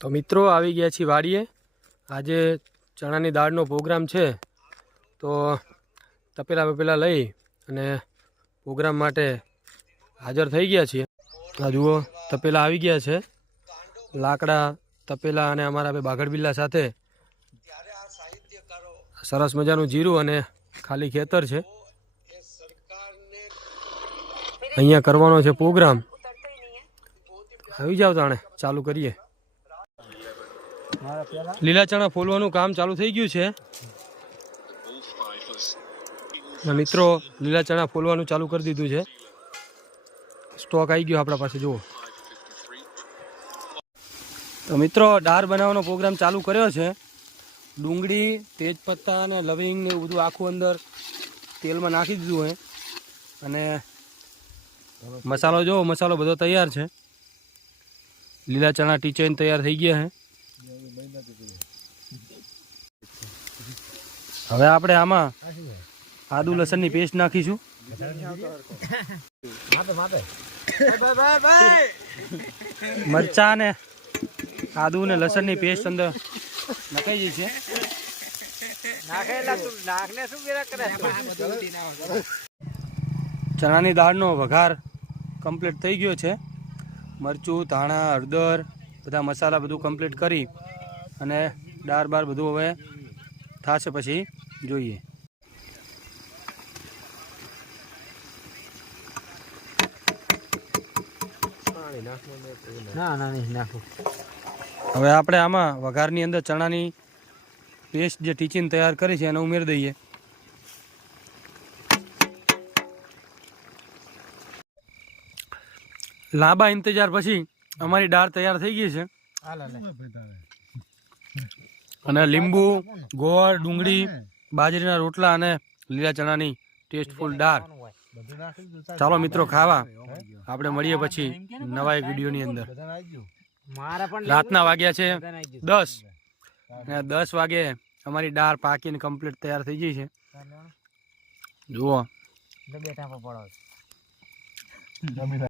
તો મિત્રો આવી ગયા છીએ વાડીએ। આજે ચણાની દાળનો પ્રોગ્રામ છે, તો તપેલા લઈ અને પ્રોગ્રામ માટે હાજર થઈ ગયા છીએ। આ જુઓ તપેલા આવી ગયા છે, લાકડા તપેલા અને અમારા બે બાગડ બિલ્લા સાથે સરસ મજાનું જીરું અને ખાલી ખેતર છે। અહીંયા કરવાનો છે પ્રોગ્રામ। આવી જાવ તાણે ચાલુ કરીએ। લીલા ચણા ફોલવાનું કામ ચાલુ થઈ ગયું છે મિત્રો। લીલા ચણા ફોલવાનું ચાલુ કરી દીધું છે। સ્ટોક આવી ગયો આપણા પાસે જુઓ। તો મિત્રો દાળ બનાવવાનો પ્રોગ્રામ ચાલુ કર્યો છે। ડુંગળી, તેજપત્તા અને લવિંગ ને એવું બધું આખું અંદર તેલમાં નાખી દીધું હોય અને મસાલો જો મસાલો બધો તૈયાર છે। લીલા ચણા ટીચઈને તૈયાર થઈ ગયા છે। હવે આપણે આમાં આદુ લસણની પેસ્ટ નાખીશું। મરચા ને આદુ ને લસણની પેસ્ટ અંદર નખાઈ જઈ છે। ચણાની દાળનો વઘાર કમ્પ્લીટ થઈ ગયો છે। મરચું, ધાણા, હળદર બધા મસાલા બધું કમ્પ્લીટ કરી અને દાળ બાર બધું હવે થશે પછી જોઈએ। હવે આપણે આમાં વઘારની અંદર ચણાની પેસ્ટ જે ટીચીને તૈયાર કરી છે એને ઉમેરી દઈએ। લાંબા ઇંતજાર પછી અમારી દાળ તૈયાર થઈ ગઈ છે અને લીંબુ, ગોળ, ડુંગળી, બાજરીના રોટલા અને લીલા ચણાની ટેસ્ટફુલ દાળ। ચાલો મિત્રો ખાવા। આપણે મળીએ પછી નવા એક વિડીયોની અંદર। રાતના વાગ્યા છે 10 અને 10 વાગે અમારી દાળ પાકીને કમ્પ્લીટ તૈયાર થઈ ગઈ છે જુઓ।